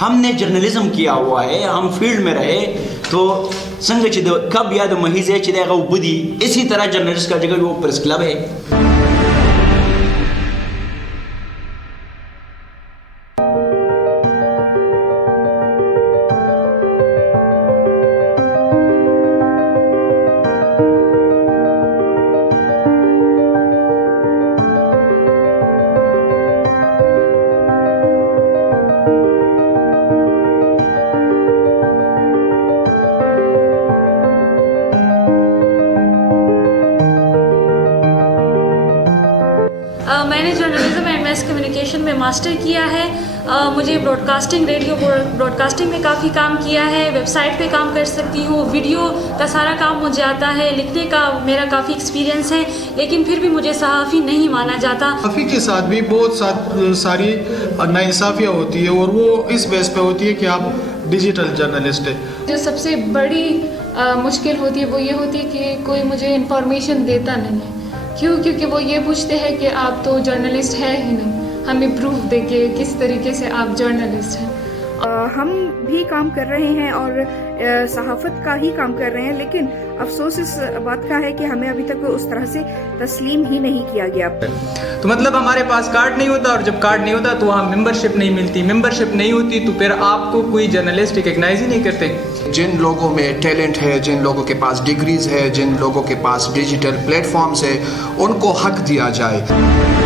हमने जर्नलिज्म किया हुआ है, हम फील्ड में रहे, तो संग कब याद महीजे चिदेगा बुद्धि, इसी तरह जर्नलिस्ट का जगह वो प्रेस क्लब है। मैंने जर्नलिज्म एंड मैस कम्युनिकेशन में मास्टर किया है। मुझे ब्रॉडकास्टिंग, रेडियो ब्रॉडकास्टिंग में काफ़ी काम किया है। वेबसाइट पे काम कर सकती हूँ, वीडियो का सारा काम मुझे आता है, लिखने का मेरा काफ़ी एक्सपीरियंस है, लेकिन फिर भी मुझे सहाफ़ी नहीं माना जाता। सहाफ़ी के साथ भी बहुत सारी नाइंसाफ़ियाँ होती है, और वो इस बेस पे होती है कि आप डिजिटल जर्नलिस्ट है। जो सबसे बड़ी मुश्किल होती है वो ये होती है कि कोई मुझे इन्फॉर्मेशन देता नहीं है। क्यों? क्योंकि वो ये पूछते हैं कि आप तो जर्नलिस्ट है ही नहीं, हमें प्रूफ दे के किस तरीके से आप जर्नलिस्ट हैं। हम भी काम कर रहे हैं और सहाफ़त का ही काम कर रहे हैं, लेकिन अफसोस इस बात का है कि हमें अभी तक उस तरह से तस्लीम ही नहीं किया गया। तो मतलब हमारे पास कार्ड नहीं होता, और जब कार्ड नहीं होता तो वहाँ मेंबरशिप नहीं मिलती, मेंबरशिप नहीं होती तो फिर आपको कोई जर्नलिस्ट रिकग्नाइज ही नहीं करते। जिन लोगों में टैलेंट है, जिन लोगों के पास डिग्रीज है, जिन लोगों के पास डिजिटल प्लेटफॉर्म्स है, उनको हक दिया जाए।